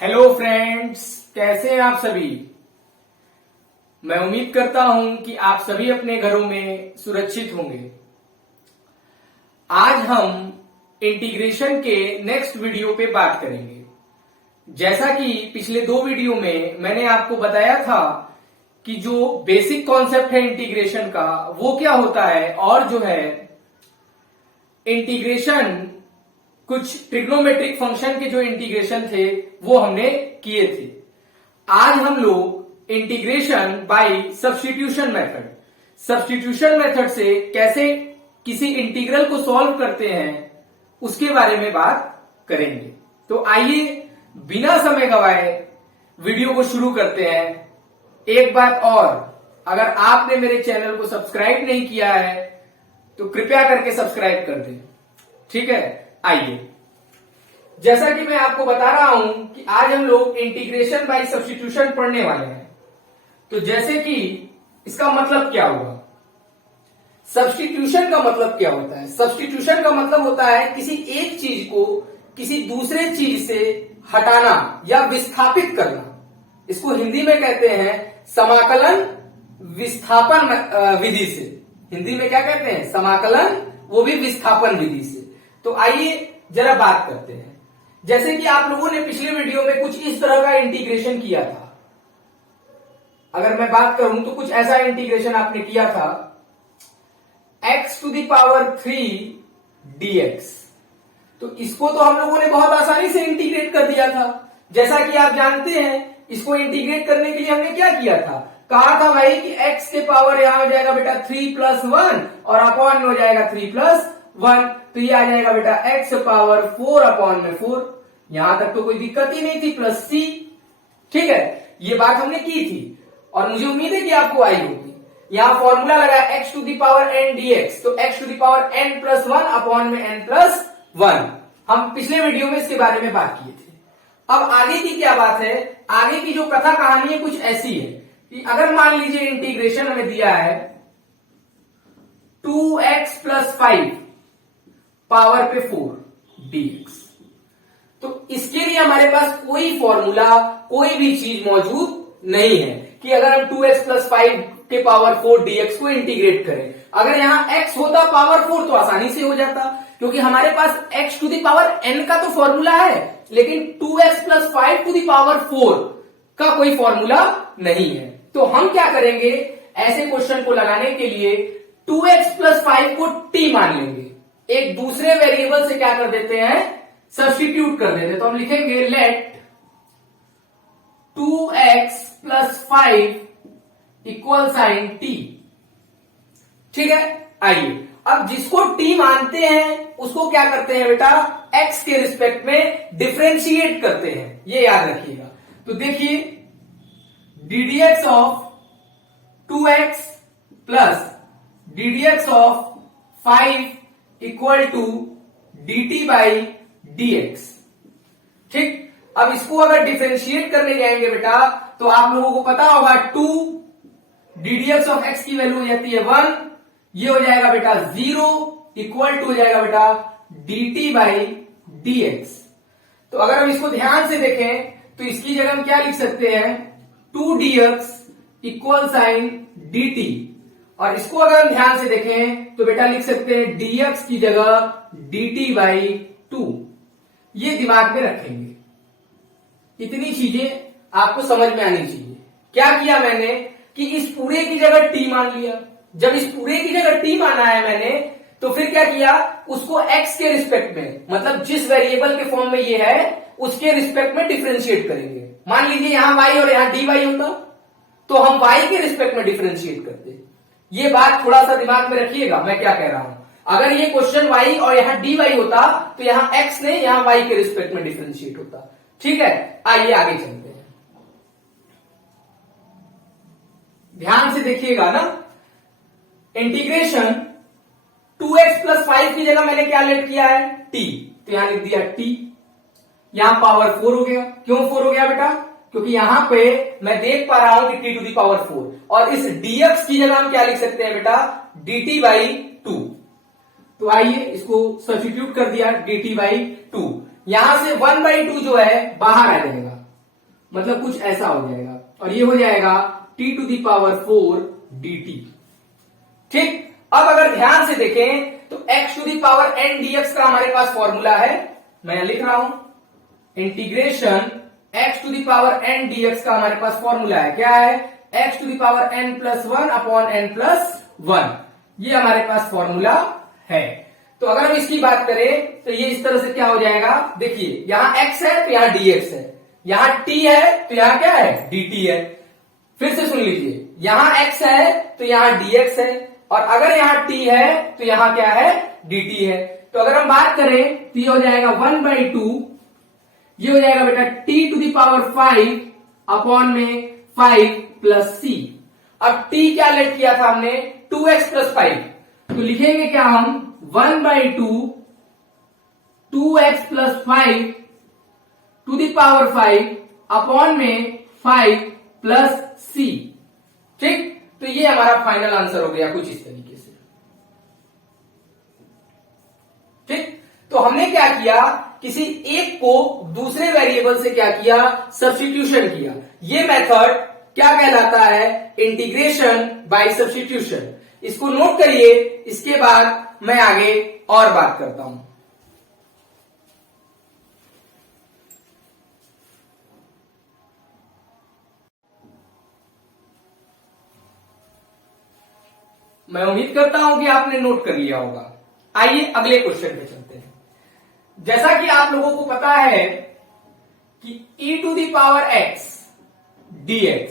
Hello friends, कैसे हैं आप सभी। मैं उम्मीद करता हूं कि आप सभी अपने घरों में सुरक्षित होंगे। आज हम इंटीग्रेशन के नेक्स्ट वीडियो पे बात करेंगे। जैसा कि पिछले दो वीडियो में मैंने आपको बताया था कि जो बेसिक कॉन्सेप्ट है इंटीग्रेशन का वो क्या होता है, और जो है इंटीग्रेशन कुछ ट्रिग्नोमेट्रिक फंक्शन के जो इंटीग्रेशन थे वो हमने किए थे। आज हम लोग इंटीग्रेशन बाय सब्स्टिट्यूशन मेथड से कैसे किसी इंटीग्रल को सॉल्व करते हैं उसके बारे में बात करेंगे। तो आइए बिना समय गवाए वीडियो को शुरू करते हैं। एक बात और, अगर आपने मेरे चैनल को सब्सक्राइब नहीं किया है तो कृपया करके सब्सक्राइब कर दें, ठीक है। आइए, जैसा कि मैं आपको बता रहा हूं कि आज हम लोग इंटीग्रेशन बाय सब्स्टिट्यूशन पढ़ने वाले हैं। तो जैसे कि इसका मतलब क्या हुआ, सब्स्टिट्यूशन का मतलब क्या होता है। सब्स्टिट्यूशन का मतलब होता है किसी एक चीज को किसी दूसरे चीज से हटाना या विस्थापित करना। इसको हिंदी में कहते हैं समाकलन विस्थापन विधि से। हिंदी में क्या कहते हैं, समाकलन, वो भी विस्थापन विधि से। तो आइए जरा बात करते हैं। जैसे कि आप लोगों ने पिछले वीडियो में कुछ इस तरह का इंटीग्रेशन किया था। अगर मैं बात करूं तो कुछ ऐसा इंटीग्रेशन आपने किया था, x⁴ dx। तो इसको तो हम लोगों ने बहुत आसानी से इंटीग्रेट कर दिया था। जैसा कि आप जानते हैं, इसको इंटीग्रेट करने के लिए हमने क्या किया था, कहा था भाई कि x के पावर यहां हो जाएगा बेटा 3+1 और अपॉन में हो जाएगा 3+1। तो ये आ जाएगा बेटा x⁴/4। यहां तक तो कोई दिक्कत ही नहीं थी, +c, ठीक है। ये बात हमने की थी और मुझे उम्मीद है कि आपको आई होगी। यहां फॉर्मूला लगा x⁴n dx, तो x⁴n+1 अपॉन में n+1। हम पिछले वीडियो में इसके बारे में बात किए थे। अब आगे की क्या बात है, आगे की जो कथा कहानी है कुछ ऐसी है कि अगर मान लीजिए इंटीग्रेशन हमें दिया है 2x+5 पावर पे 4 dx, तो इसके लिए हमारे पास कोई फॉर्मूला, कोई भी चीज मौजूद नहीं है कि अगर हम 2x+5 के पावर 4 dx को इंटीग्रेट करें। अगर यहां x होता पावर 4 तो आसानी से हो जाता, क्योंकि हमारे पास x⁴n का तो फॉर्मूला है, लेकिन 2x+5⁴ का कोई फॉर्मूला नहीं है। तो हम क्या करेंगे, ऐसे क्वेश्चन को लगाने के लिए 2x+5 को t मान लेंगे, एक दूसरे वेरिएबल से क्या कर देते हैं, सब्स्टिट्यूट कर देते हैं। तो हम लिखेंगे late 2x+5 equal sign t, ठीक है। आइए अब जिसको t मानते हैं उसको क्या करते हैं बेटा, x के रिस्पेक्ट में डिफरेंशिएट करते हैं, ये याद रखिएगा। तो देखिए ddx of 2x plus ddx of 5 equal to dt/dx, ठीक। अब इसको अगर डिफरेंशिएट करने जाएंगे बेटा तो आप लोगों को पता होगा 2 ddx ऑफ x की वैल्यू हो जाती है 1, ये हो जाएगा बेटा 0 इक्वल टू हो जाएगा बेटा dt/dx। तो अगर हम इसको ध्यान से देखें तो इसकी जगह हम क्या लिख सकते हैं, 2dx इक्वल साइन dt, और इसको अगर हम ध्यान से देखें तो बेटा लिख सकते हैं dx की जगह dt/2। ये दिमाग में रखेंगे, इतनी चीजें आपको समझ में आनी चाहिए। क्या किया मैंने कि इस पूरे की जगह t मान लिया। जब इस पूरे की जगह t माना है मैंने, तो फिर क्या किया, उसको x के रिस्पेक्ट में, मतलब जिस वेरिएबल के फॉर्म में ये है उसके रिस्पेक्ट में डिफरेंशिएट करेंगे। मान लीजिए यहां y और यहां dy होता तो हम y के रिस्पेक्ट में डिफरेंशिएट करते। ये बात थोड़ा सा दिमाग में रखिएगा मैं क्या कह रहा हूं। अगर ये क्वेश्चन y और यहां dy होता तो यहां x ने यहां y के रिस्पेक्ट में डिफरेंशिएट होता, ठीक है। आइए आगे चलते हैं, ध्यान से देखिएगा ना। इंटीग्रेशन 2x+5 की जगह मैंने क्या लेट किया है, t, तो यहां लिख दिया t। यहां पावर 4 हो गया। क्यों 4 हो गया बेटा, क्योंकि यहां पे मैं देख पा रहा हूं कि t⁴, और इस dx की जगह हम क्या लिख सकते हैं बेटा, dt/2। तो आइए इसको सब्स्टिट्यूट कर दिया dt/2। यहां से 1/2 जो है बाहर आ जाएगा, मतलब कुछ ऐसा हो जाएगा, और ये हो जाएगा t⁴ dt। ठीक, अब अगर ध्यान से देखें तो x⁴n dx का हमारे पास फॉर्मूला है, मैं लिख रहा हूं, इंटीग्रेशन x⁴n dx का हमारे पास फॉर्मूला है, क्या है, x⁴n+1/n+1, ये हमारे पास फॉर्मूला है। तो अगर हम इसकी बात करें तो ये इस तरह से क्या हो जाएगा, देखिए यहां x है तो यहां dx है, यहां t है तो यहां क्या है, dt है। फिर से सुन लीजिए, यहां x है तो यहां dx है, और अगर यहां t है तो यहां क्या है, dt है। तो अगर हम बात करें तो ये हो जाएगा 1/2, ये हो जाएगा बेटा t⁵ 5 c। अब t क्या लेट किया था हमने, 2x+5, तो लिखेंगे क्या हम, 1/2 2x+5 5 c। ठीक, तो ये हमारा फाइनल आंसर हो गया कुछ इस तरीके से। ठीक, तो हमने क्या किया, किसी एक को दूसरे वेरिएबल से क्या किया, सब्स्टिट्यूशन किया। ये मेथड क्या कहलाता है, इंटीग्रेशन बाय सब्स्टिट्यूशन। इसको नोट करिए, इसके बाद मैं आगे और बात करता हूं। मैं उम्मीद करता हूं कि आपने नोट कर लिया होगा। आइए अगले क्वेश्चन पे चलते हैं। जैसा कि आप लोगों को पता है कि e⁴x dx,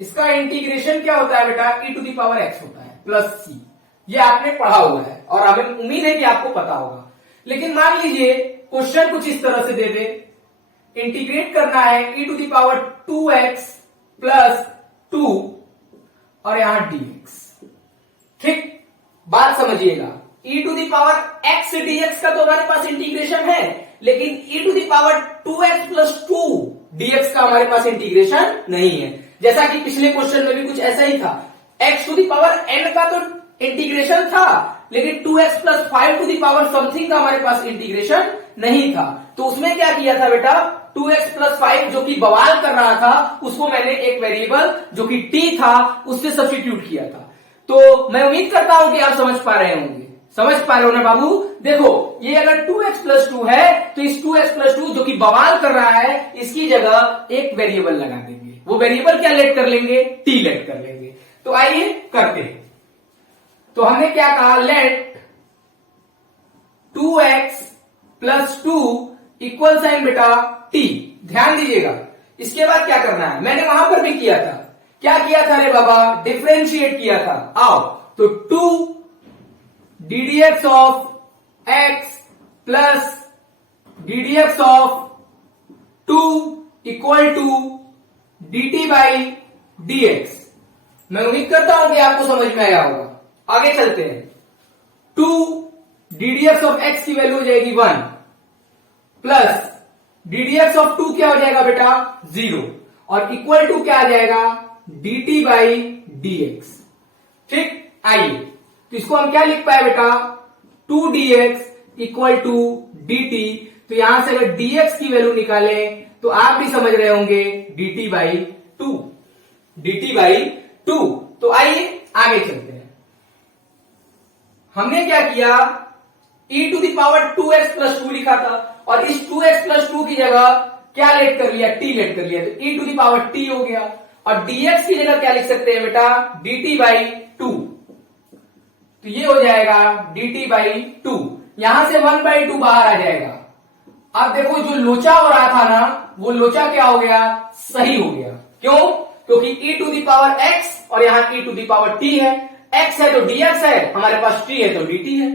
इसका इंटीग्रेशन क्या होता है बेटा, e⁴x होता है +c। ये आपने पढ़ा हुआ है और हमें उम्मीद है कि आपको पता होगा। लेकिन मान लीजिए क्वेश्चन कुछ इस तरह से दे दे, इंटीग्रेट करना है e⁴2x + 2 और यहां dx। ठीक, बात समझिएगा, e⁴x dx का तो हमारे पास इंटीग्रेशन है, लेकिन e⁴2x + 2 dx का हमारे पास इंटीग्रेशन नहीं है। जैसा कि पिछले क्वेश्चन में भी कुछ ऐसा ही था, x⁴n का तो इंटीग्रेशन था, लेकिन 2x + 5 समथिंग का हमारे पास इंटीग्रेशन नहीं था। तो उसमें क्या किया था बेटा, 2x + 5 जो कि बवाल कर रहा था, उसको मैंने एक वेरिएबल जो कि t था उससे सब्स्टिट्यूट किया था। तो मैं उम्मीद करता हूं कि आप समझ पा रहे होंगे। समझ पा रहे हो ना बाबू, देखो ये अगर 2x + 2 है तो इस 2x + 2 जो कि बवाल कर रहा है, इसकी जगह एक वेरिएबल लगा देंगे। वो वेरिएबल क्या लेट कर लेंगे, t लेट कर लेंगे। तो आइए करते हैं। तो हमने क्या कहा, लेट 2x + 2 इक्वल साइन बेटा t। ध्यान दीजिएगा, इसके बाद क्या करना है, मैंने वहां पर भी किया था, क्या किया था रे बाबा, डिफरेंशिएट किया था। आओ, तो 2 ddx of x plus ddx of 2 equal to dt by dx। मैं उम्मीद करता हूं कि आपको समझ में आया होगा। आगे चलते हैं। 2 ddx of x की वैल्यू हो जाएगी 1 प्लस ddx of 2 क्या हो जाएगा बेटा, 0, और इक्वल टू क्या आ जाएगा, dt by dx। ठीक, आइए तो इसको हम क्या लिख पाए बेटा, 2 dx इक्वल टू dt। तो यहां से अगर dx की वैल्यू निकालें तो आप भी समझ रहे होंगे dt by 2, dt by 2। तो आइए आगे चलते हैं। हमने क्या किया, e⁴2x + 2 लिखा था, और इस 2x + 2 की जगह क्या लेट कर लिया, t लेट कर लिया, तो e⁴t हो गया। और dx की जगह क्या लिख सकते हैं बेटा, dt by 2। तो ये हो जाएगा dt by 2। यहां से 1/2 बाहर आ जाएगा। अब देखो जो लोचा हो रहा था ना, वो लोचा क्या हो गया, सही हो गया। क्यों, क्योंकि e⁴x और यहां e⁴t है, x है तो dx है, हमारे पास t है तो dt है।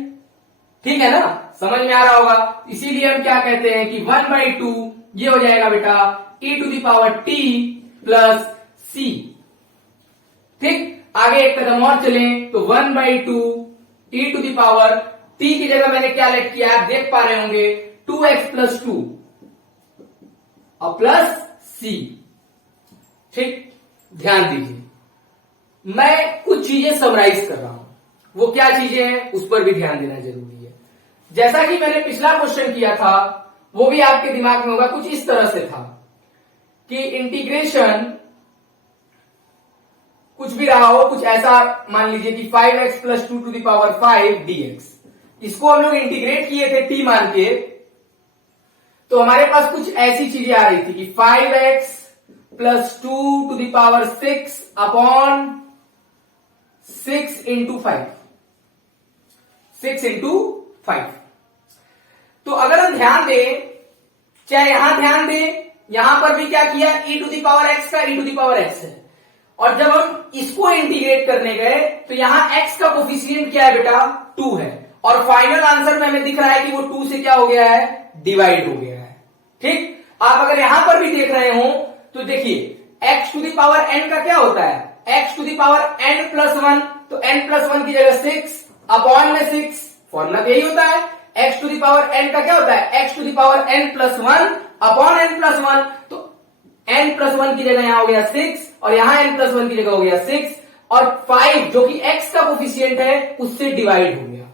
ठीक है ना, समझ में आ रहा होगा। इसीलिए हम क्या कहते हैं कि 1/2 ये हो जाएगा बेटा e⁴t + c। ठीक, आगे एक कदम और चलें तो 1/2 e⁴t की जगह मैंने क्या लेट किया, आप देख पा रहे होंगे, 2x + 2 और प्लस c। ठीक, ध्यान दीजिए, मैं कुछ चीजें समराइज कर रहा हूं, वो क्या चीजें हैं उस पर भी ध्यान देना जरूरी है। जैसा कि मैंने पिछला क्वेश्चन किया था, वो भी आपके दिमाग में होगा, कुछ इस तरह से था, कि इंटीग्रेशन कुछ भी रहा हो, कुछ ऐसा मान लीजिए कि 5x plus 2 to the power 5 dx, इसको हम लोग इंटीग्रेट किए थे t मान के, तो हमारे पास कुछ ऐसी चीजें आ रही थी कि 5x plus 2 to the power 6 upon 6 into 5, 6 into 5। तो अगर हम ध्यान दें, चाहे यहां ध्यान दें, यहां पर भी क्या किया, e to the power x का e to the power x है, और जब हम इसको इंटीग्रेट करने गए तो यहां x का कोफिशिएंट क्या है बेटा, 2 है, और फाइनल आंसर में हमें दिख रहा है कि वो 2 से क्या हो गया है, डिवाइड हो गया है। ठीक, आप अगर यहां पर भी देख रहे हो तो देखिए x to the power n का क्या होता है, x to the power n plus 1, तो n प्लस 1 की जगह 6 अपॉन में 6, फॉर्मूला यही होता है। x to the power n का क्या होता है, x to the power n plus 1 upon n plus 1, तो n प्लस 1 की जगह यहां हो गया 6, और यहां n प्लस 1 की जगह हो गया 6, और 5 जो कि x का कोफिशिएंट है उससे डिवाइड हो गया।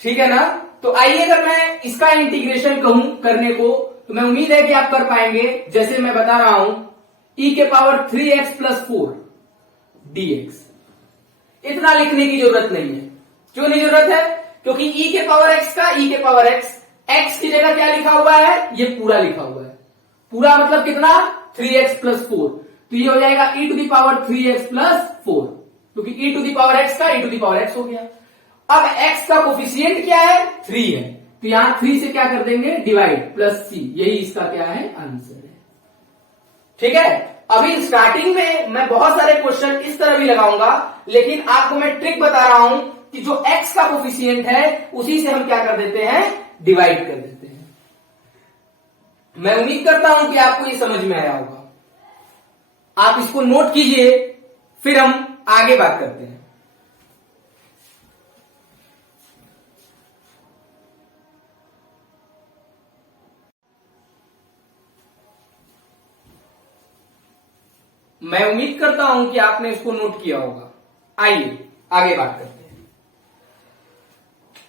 ठीक है ना। तो आइए अगर मैं इसका इंटीग्रेशन कहूं करने को, तो मैं उम्मीद है कि आप कर पाएंगे। जैसे मैं बता रहा हूं, e के पावर 3x प्लस 4 dx, इतना लिखने की जरूरत नहीं है। क्यों नहीं जरूरत है, क्योंकि e के पावर x का e के पावर x की जगह क्या लिखा हुआ है, ये पूरा लिखा हुआ है। पूरा मतलब कितना, 3x प्लस 4, तो ये हो जाएगा e to the power 3x plus 4, क्योंकि e to the power x का e to the power x हो गया। अब x का कोफिशिएंट क्या है, 3 है, तो यहां 3 से क्या कर देंगे, डिवाइड, प्लस c, यही इसका क्या है, आंसर है। ठीक है। अभी स्टार्टिंग में मैं बहुत सारे क्वेश्चन इस तरह भी लगाऊंगा, लेकिन आपको मैं ट्रिक बता रहा हूं कि जो x का कोफिशिएंट है उसी से हम क्या कर देते हैं, डिवाइड कर देते हैं। मैं उम्मीद करता हूं कि आपको ये समझ में आया होगा। आप इसको नोट कीजिए, फिर हम आगे बात करते हैं। मैं उम्मीद करता हूं कि आपने इसको नोट किया होगा। आइए आगे बात करते हैं।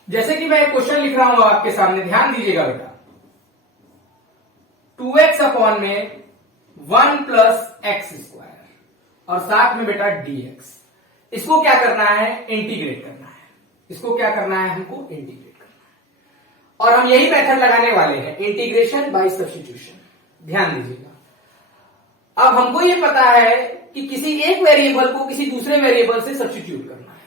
जैसे कि मैं क्वेश्चन लिख रहा हूं आपके सामने, ध्यान दीजिएगा बेटा। 2x अपॉन में 1 प्लस एक्स स्क्वायर, और साथ में बेटा dx, इसको क्या करना है, इंटीग्रेट करना है। इसको क्या करना है, हमको इंटीग्रेट करना है, और हम यही मेथड लगाने वाले हैं, इंटीग्रेशन बाय सब्स्टिट्यूशन। ध्यान दीजिएगा। अब हमको ये पता है कि किसी एक वेरिएबल को किसी दूसरे वेरिएबल से सब्स्टिट्यूट करना है।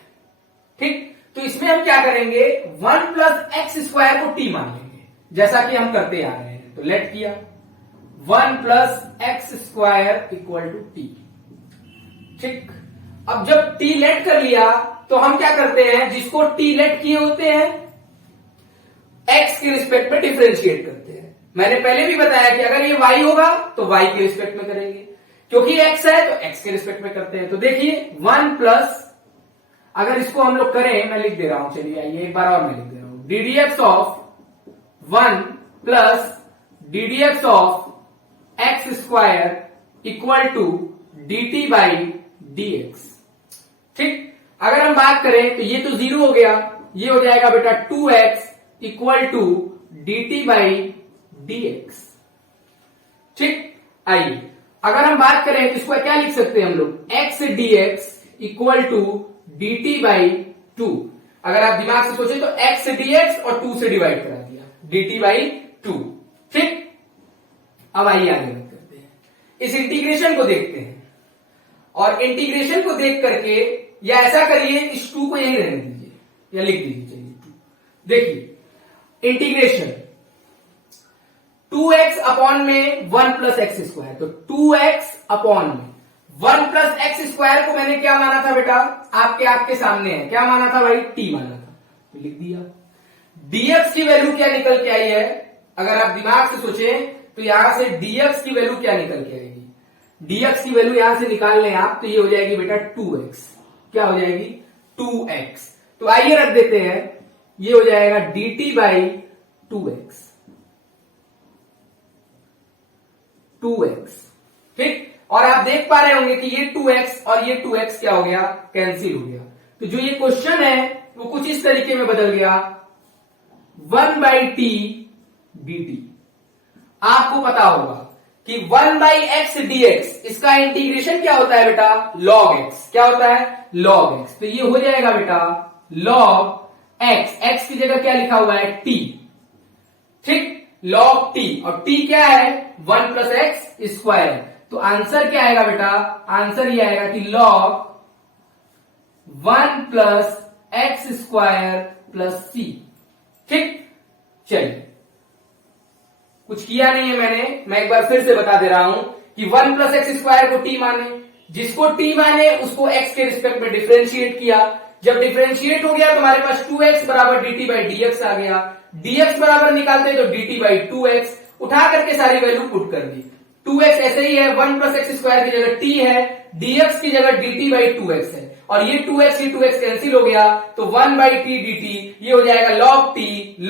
ठीक, तो इसमें हम क्या करेंगे, 1 प्लस एक्स स्क्वायर को t मान लेंगे, जैसा कि हम करते आ रहे हैं। तो लेट किया 1 plus x square equal to t. ठीक, अब जब t लेट कर लिया तो हम क्या करते हैं, जिसको t लेट किए होते हैं x के रिस्पेक्ट में डिफरेंशिएट करते हैं। मैंने पहले भी बताया कि अगर ये y होगा तो y के रिस्पेक्ट में करेंगे, क्योंकि x है तो x के रिस्पेक्ट में करते हैं। तो देखिए 1 प्लस, अगर इसको हम लोग करें, मैं लिख दे रहा हूं, चलिए आइए एक बार और मैं लिख दे रहा हूं, ddx of 1 plus ddx of x square equal to dt by dx। ठीक, अगर हम बात करें तो ये तो 0 हो गया, ये हो जाएगा बेटा 2x equal to dt by dx। ठीक, आइए अगर हम बात करें तो इसको क्या लिख सकते हैं हम लोग, x dx equal to dt by 2। अगर आप दिमाग से सोचें तो x dx और 2 से डिवाइड करा दिया, dt बाई 2। ठीक, अब आइए आगे बात करते हैं, इस इंटीग्रेशन को देखते हैं, और इंटीग्रेशन को देख करके, या ऐसा करिए इस 2 को यहीं रहने दीजिए, या लिख दीजिए, चलिए 2। देखिए इंटीग्रेशन 2x अपॉन में 1 प्लस एक्स स्क्वायर, तो 2x अपॉन में 1 प्लस एक्स स्क्वायर को मैंने क्या माना था बेटा, आपके सामने है, क्या माना था भाई, t माना था, तो लिख दिया। dx की वैल्यू क्या निकल के आई है, अगर आप दिमाग से सोचें तो यहां से dx की वैल्यू क्या निकल के आएगी, dx की वैल्यू यहां से निकाल लें आप, तो ये हो जाएगी बेटा 2x। क्या हो जाएगी, 2x। तो आइए रख देते हैं, ये हो जाएगा dt बाई 2x। ठीक, और आप देख पा रहे होंगे कि ये 2x और ये 2x क्या हो गया, कैंसिल हो गया। तो जो ये क्वेश्चन है वो कुछ इस तरीके में बदल गया, 1 बाई टी dt। आपको पता होगा कि 1/x dx, इसका इंटीग्रेशन क्या होता है बेटा, log x। क्या होता है, log x। तो ये हो जाएगा बेटा log x, x की जगह क्या लिखा हुआ है, t। ठीक, log t, और t क्या है, 1 + x²। तो आंसर क्या आएगा बेटा, आंसर ये आएगा कि log 1 + x² + c। ठीक, चलिए, कुछ किया नहीं है मैंने, मैं एक बार फिर से बता दे रहा हूं कि 1 + x² को t माने, जिसको t माने उसको x के रिस्पेक्ट में डिफरेंशिएट किया। जब डिफरेंशिएट हो गया तो हमारे पास 2x बराबर dt/dx आ गया। dx बराबर निकालते तो dt/2x, उठा करके सारी वैल्यू पुट कर दी। 2x ऐसे ही है, 1 + x² की जगह t है, dx की जगह dt/2x है, और ये 2x ही 2x कैंसिल हो गया, तो 1/t dt, ये हो जाएगा log t,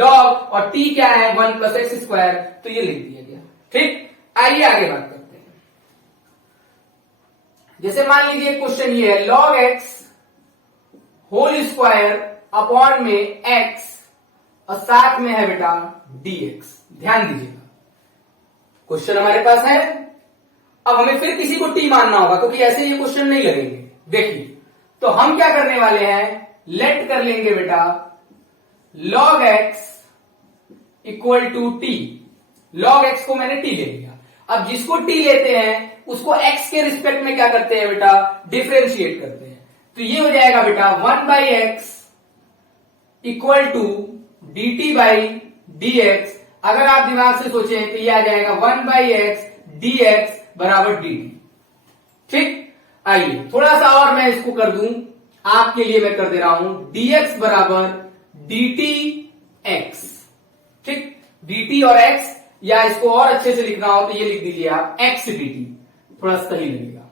log, और t क्या है, 1 + x², तो ये लिख दिया गया। ठीक, आइए आगे बात करते हैं। जैसे मान लीजिए क्वेश्चन ये है, log x होल² अपॉन में x, और साथ में है बेटा dx। ध्यान दीजिएगा, क्वेश्चन हमारे पास है। अब हमें फिर किसी को t मानना होगा, क्योंकि ऐसे ये क्वेश्चन नहीं लगेंगे। देखिए, तो हम क्या करने वाले हैं, लेट कर लेंगे बेटा log x = t। log x को मैंने t ले लिया। अब जिसको t लेते हैं उसको x के रिस्पेक्ट में क्या करते हैं बेटा, डिफरेंशिएट करते हैं। तो ये हो जाएगा बेटा 1/x = dt/dx। अगर आप दिमाग से सोचें तो ये आ जाएगा 1/x dx = dt। ठीक, आइए थोड़ा सा और मैं इसको कर दूं, आपके लिए मैं कर दे रहा हूं, dx = dtx। ठीक, dt और x, या इसको और अच्छे से लिखना हो तो ये लिख दीजिए आप x dt, थोड़ा सही लगेगा।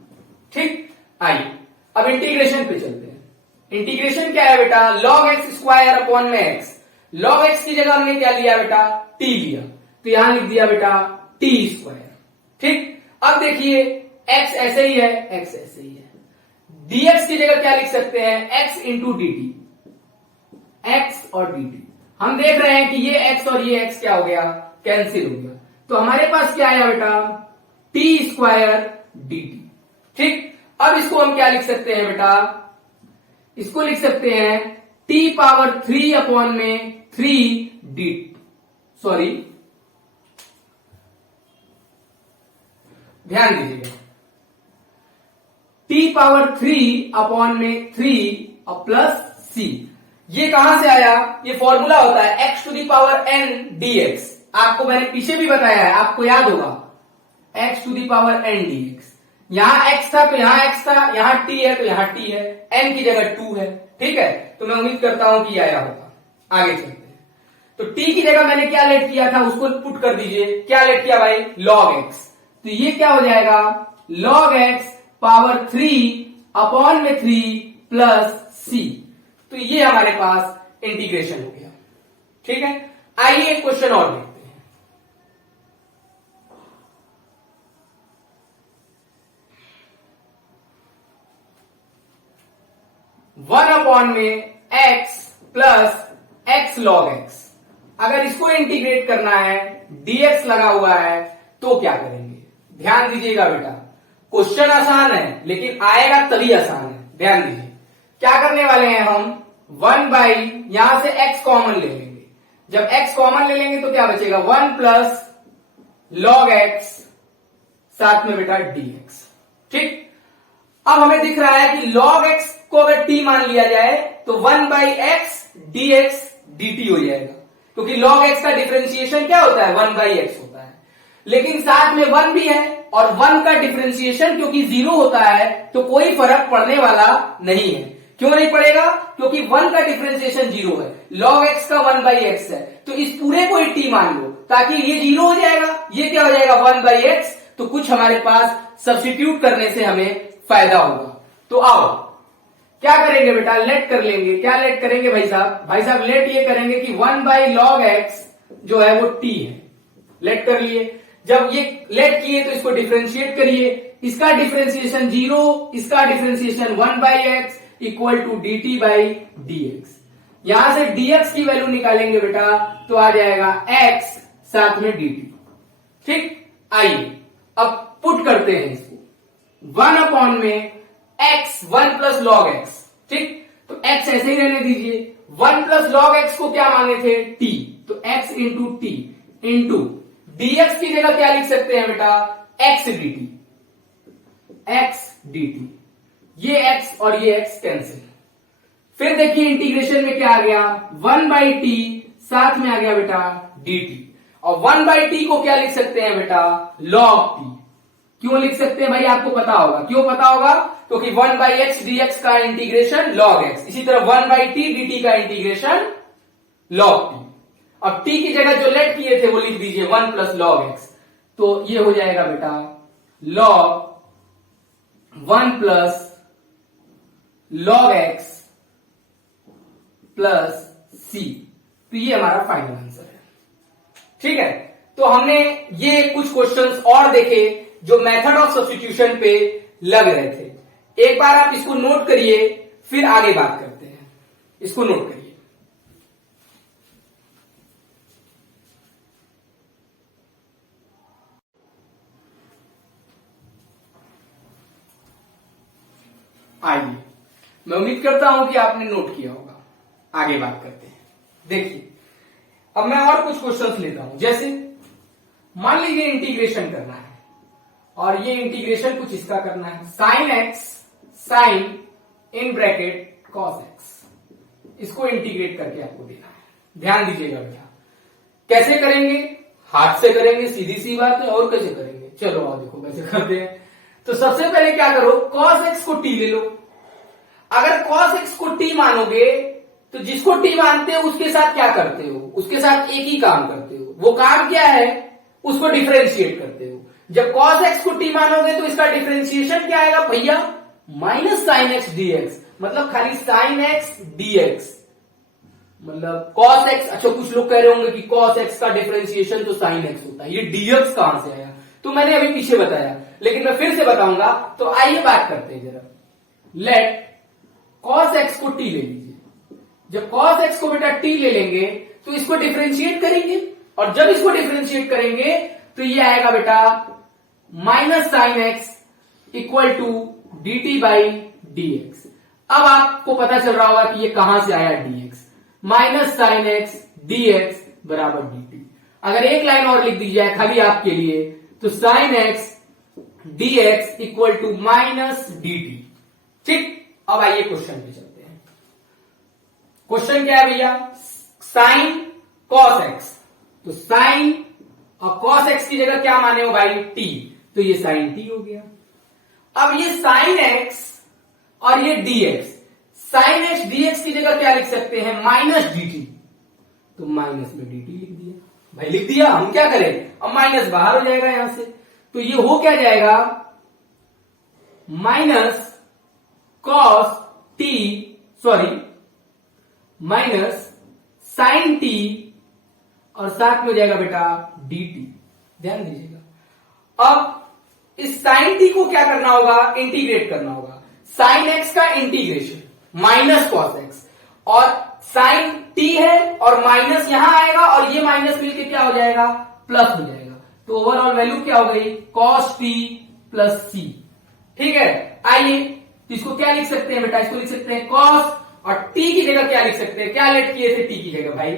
ठीक, आइए अब इंटीग्रेशन पे चलते हैं। इंटीग्रेशन क्या है बेटा, log x² अपॉन में x। log x की जगह हमने क्या लिया बेटा, t लिया, तो यहां लिख दिया बेटा t²। ठीक, अब देखिए x ऐसे ही है, x ऐसे ही है, dx की जगह क्या लिख सकते हैं, x × dt, x और dt। हम देख रहे हैं कि ये x और ये x क्या हो गया, कैंसिल हो गया, तो हमारे पास क्या आया बेटा, t² dt। ठीक, अब इसको हम क्या लिख सकते हैं बेटा, इसको लिख सकते हैं t³ अपॉन में 3 dt, सॉरी ध्यान दीजिएगा, t³ अपॉन में 3 और प्लस c। ये कहां से आया, ये फॉर्मूला होता है x⁴n dx। आपको मैंने पीछे भी बताया है, आपको याद होगा, x⁴n dx। यहां x था तो यहां x था, यहां t है तो यहां t है, n की जगह 2 है। ठीक है, तो मैं उम्मीद करता हूं कि आया होगा। आगे चलते हैं। तो t की जगह मैंने क्या लेट किया था, उसको पुट कर दीजिए। क्या लेट किया भाई, log x। तो ये क्या हो जाएगा, log x पावर 3 अपॉन में 3 प्लस c। तो ये हमारे पास इंटीग्रेशन हो गया। ठीक है, आइए एक क्वेश्चन और देखते हैं। 1 अपॉन में x plus x log x। अगर इसको इंटीग्रेट करना है, dx लगा हुआ है, तो क्या करेंगे, ध्यान दीजिएगा बेटा। क्वेश्चन आसान है लेकिन आएगा तभी आसान है, ध्यान दीजिए। क्या करने वाले हैं हम, 1/ यहां से x कॉमन ले लेंगे। जब x कॉमन ले लेंगे तो क्या बचेगा, 1 प्लस log x, साथ में बेटा dx। ठीक, अब हमें दिख रहा है कि log x को अगर t मान लिया जाए तो 1/x dx dt हो जाएगा, क्योंकि log x का डिफरेंशिएशन क्या होता है, 1/x होता है। लेकिन साथ में 1 भी है, और 1 का डिफरेंशिएशन क्योंकि 0 होता है तो कोई फर्क पड़ने वाला नहीं है। क्यों नहीं पड़ेगा, क्योंकि 1 का डिफरेंशिएशन 0 है, log x का 1/x है, तो इस पूरे को ही t मान लो, ताकि ये 0 हो जाएगा, ये क्या हो जाएगा 1/x। तो कुछ हमारे पास सब्स्टिट्यूट करने से हमें फायदा होगा। तो आओ क्या करेंगे बेटा, लेट कर लेंगे। क्या लेट करेंगे भाई साहब, भाई साहब लेट ये करेंगे कि 1/log x जो है वो t है। लेट कर लिए, जब ये लेट किए तो इसको डिफरेंशिएट करिए, इसका डिफरेंशिएशन 0, इसका डिफरेंशिएशन 1/x = dt/dx। यहां से dx की वैल्यू निकालेंगे बेटा तो आ जाएगा x साथ में dt। ठीक, आइए अब पुट करते हैं इसको 1 में x 1 प्लस लॉग x, ठीक। तो x ऐसे ही रहने दीजिए। 1 प्लस लॉग x को क्या माने थे, t, तो x into T into dx की जगह क्या लिख सकते हैं बेटा, x dt, x dt। ये x और ये x कैंसिल। फिर देखिए इंटीग्रेशन में क्या आ गया, 1/t, साथ में आ गया बेटा dt, और 1/t को क्या लिख सकते हैं बेटा, log t। क्यों लिख सकते हैं भाई, आपको पता होगा। क्यों पता होगा, क्योंकि 1/x dx का इंटीग्रेशन log x, इसी तरह 1/t dt का इंटीग्रेशन log t। अब t की जगह जो लेट किए थे वो लिख दीजिए 1 प्लस log x, तो ये हो जाएगा बेटा log 1 plus log x plus c। तो ये हमारा फाइनल आंसर है, ठीक है। तो हमने ये कुछ क्वेश्चंस और देखे जो मेथड ऑफ सब्स्टिट्यूशन पे लग रहे थे। एक बार आप इसको नोट करिए, फिर आगे बात करते हैं। इसको नोट करिए। आइए, मैं उम्मीद करता हूं कि आपने नोट किया होगा। आगे बात करते हैं। देखिए, अब मैं और कुछ क्वेश्चंस लेता हूं। जैसे मान लीजिए इंटीग्रेशन करना है, और ये इंटीग्रेशन कुछ इसका करना है, sine x sine in bracket cos x. इसको इंटीग्रेट करके आपको देना है। ध्यान दीजिएगा बेटा, कैसे करेंगे, हाथ से करेंगे, सीधी सी बात है। और कैसे करेंगे, चलो आओ देखो कैसे करते हैं। तो सबसे पहले क्या करो, cos x को t ले लो। अगर cos x को t मानोगे तो जिसको t मानते हो उसके साथ क्या करते हो, उसके साथ एक ही काम करते हो। वो काम क्या है, उसको डिफरेंशिएट करते हो। जब cos x को t मानोगे तो इसका डिफरेंशिएशन क्या आएगा भैया, माइनस साइन एक्स dx, मतलब खाली साइन एक्स dx, मतलब cos x। अच्छा, कुछ लोग कह रहे होंगे कि cos x का डिफरेंशिएशन तो साइन x होता है, ये dx कहां से आया। तो मैंने अभी पीछे बताया, लेकिन मैं फिर से बताऊंगा। तो आइए बात करते हैं जरा। लेट cos x को t ले लीजिए। जब cos x को बेटा t ले लेंगे तो इसको डिफरेंशिएट करेंगे, और जब इसको डिफरेंशिएट करेंगे तो ये आएगा बेटा minus sine x equal to d t by d x. अब आपको पता चल रहा होगा कि ये कहां से आया dx, minus sine x d x बराबर डी टी। अगर एक लाइन और लिख दी जाए खाली आपके लिए, तो sine x d x equal to minus d t, ठीक। अब आइए क्वेश्चन पे चलते हैं। क्वेश्चन क्या है भैया, साइन कॉस एक्स। तो साइन और कॉस एक्स की जगह क्या माने हो भाई, टी, तो ये साइन टी हो गया। अब ये साइन एक्स और ये डीएक्स, साइन एक्स डीएक्स की जगह क्या लिख सकते हैं, माइनस डी टी, तो माइनस में डी टी लिख दिया भाई, लिख दिया। हम क्या करें, अब माइनस बाहर हो जाएगा यहां से, तो ये हो क्या जाएगा, minus cos t, sorry minus sine t, और साथ में हो जाएगा बेटा डी टी। ध्यान दीजिएगा। अब इस साइन टी को क्या करना होगा, इंटीग्रेट करना होगा। साइन एक्स का इंटीग्रेशन माइनस कॉस एक्स, और साइन टी है और माइनस यहां आएगा, और ये माइनस मिलके क्या हो जाएगा, प्लस हो जाएगा। तो ओवरऑल वैल्यू क्या हो गई, कॉस टी प्लस सी, ठीक है। आइए, इसको क्या लिख सकते हैं बेटा, इसको लिख सकते हैं कॉस, और टी की जगह क्या लिख सकते हैं, क्या लेट किए थे टी की जगह भाई,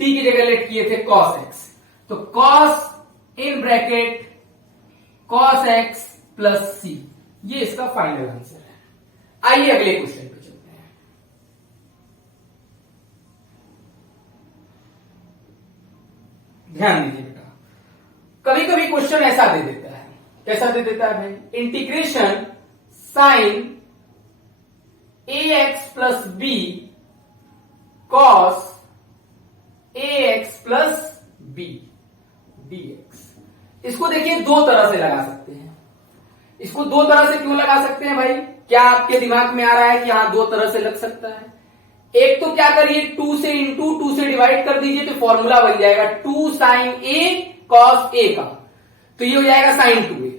टी की जगह लेट किए थे कॉस एक्स। तो cos in bracket cos x plus c, ये इसका फाइनल आंसर है। आइए अगले क्वेश्चन पे चलते हैं। ध्यान दीजिए बेटा, कभी कभी क्वेश्चन ऐसा दे देता है, कैसा दे देता है भाई, integration sign a x plus B cos a x plus B dx. इसको देखिए दो तरह से लगा सकते हैं। इसको दो तरह से क्यों लगा सकते हैं भाई, क्या आपके दिमाग में आ रहा है कि यहां दो तरह से लग सकता है। एक तो क्या करिए, 2 से इंटू 2 से डिवाइड कर दीजिए, तो फॉर्मूला बन जाएगा 2 साइन ए कॉस ए का, तो ये हो जाएगा साइन 2a।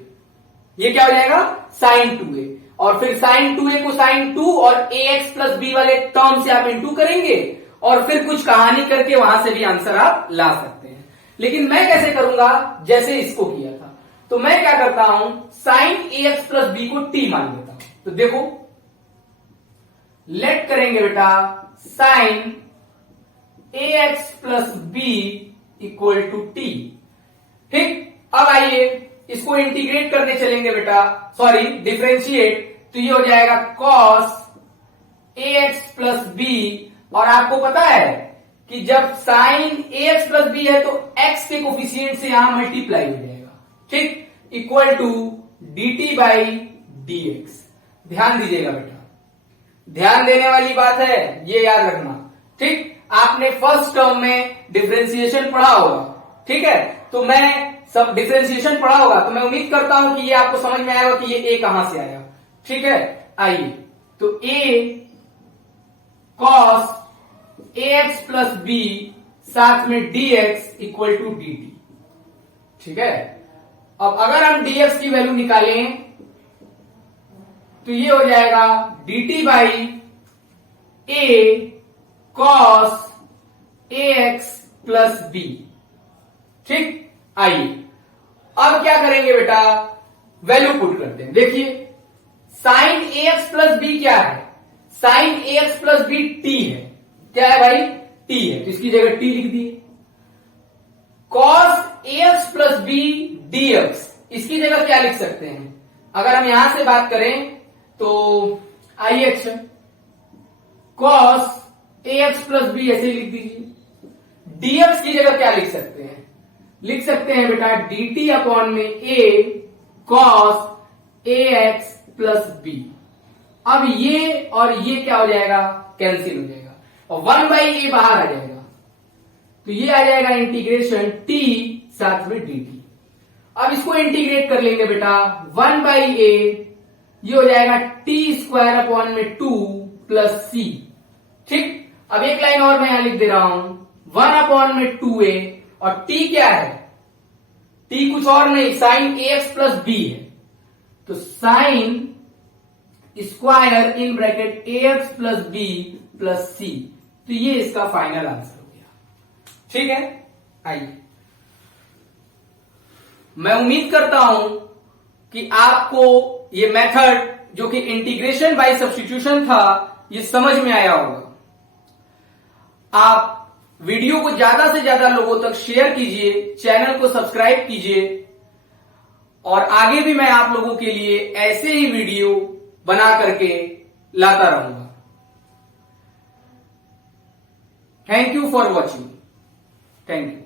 ये क्या हो जाएगा, साइन 2a, और फिर साइन 2a को साइन 2 और ax प्लस बी वाले टर्म से आप इंटू करेंगे, और फिर कुछ कहानी करके वहां से भी आंसर आप ला सकते हैं। लेकिन मैं कैसे करूंगा, जैसे इसको किया था, तो मैं क्या करता हूं, sine a x plus b को टी मान लेता हूं। तो देखो लेट करेंगे बेटा, sine a x plus b equal to t. ठीक, अब आइए इसको इंटीग्रेट करने चलेंगे बेटा, सॉरी डिफरेंशिएट, तो ये हो जाएगा cos a x plus B. और आपको पता है कि जब sign a x plus b है तो एक्स के कोफिशिएंट से यहां मल्टीप्लाई हो जाएगा। ठीक, equal to d t by d x. ध्यान दीजिएगा बेटा, ध्यान देने वाली बात है, ये याद रखना। ठीक, आपने फर्स्ट टर्म में डिफरेंशिएशन पढ़ा होगा, ठीक है, तो मैं सब डिफरेंशिएशन पढ़ा होगा, तो मैं उम्मीद करता हूं कि ये आपको समझ में आएगा कि ये ए कहां से आया। ठीक है, आइए, तो a cos a x plus b साथ में d x equal to d t. ठीक है, अब अगर हम डी एक्स की वैल्यू निकालें तो ये हो जाएगा d t by a cos a x plus b. ठीक, आइए अब क्या करेंगे बेटा, वैल्यू पुट करते हैं। देखिए sign a x plus B क्या है, sign a x plus B T है। क्या है भाई, टी है, तो इसकी जगह टी लिख दिए। Cos a x plus b d x, इसकी जगह क्या लिख सकते हैं, अगर हम यहां से बात करें तो आई x cos a x plus B ऐसे लिख दीजिए। डी एक्स की जगह क्या लिख सकते हैं, लिख सकते हैं बेटा डी टी अपॉन में ए cos a x plus B. अब ये और ये क्या हो जाएगा, कैंसिल हो जाएगा और 1/a बाहर आ जाएगा, तो ये आ जाएगा इंटीग्रेशन t साथ में dt। अब इसको इंटीग्रेट कर लेंगे बेटा, 1/a ये हो जाएगा t स्क्वायर अपॉन में 2 प्लस c। ठीक, अब एक लाइन और मैं यहां लिख दे रहा हूं, 1 अपॉन में 2a, और t क्या है, t कुछ और नहीं sine a x plus b है, तो sine square in bracket a x plus b plus c. तो ये इसका फाइनल आंसर हो गया। ठीक है, आइए मैं उम्मीद करता हूं कि आपको ये मेथड जो कि इंटीग्रेशन बाय सब्स्टिट्यूशन था ये समझ में आया होगा। आप वीडियो को ज्यादा से ज्यादा लोगों तक शेयर कीजिए, चैनल को सब्सक्राइब कीजिए, और आगे भी मैं आप लोगों के लिए ऐसे ही वीडियो बना करके लाता रहूंगा। Thank you for watching, thank you.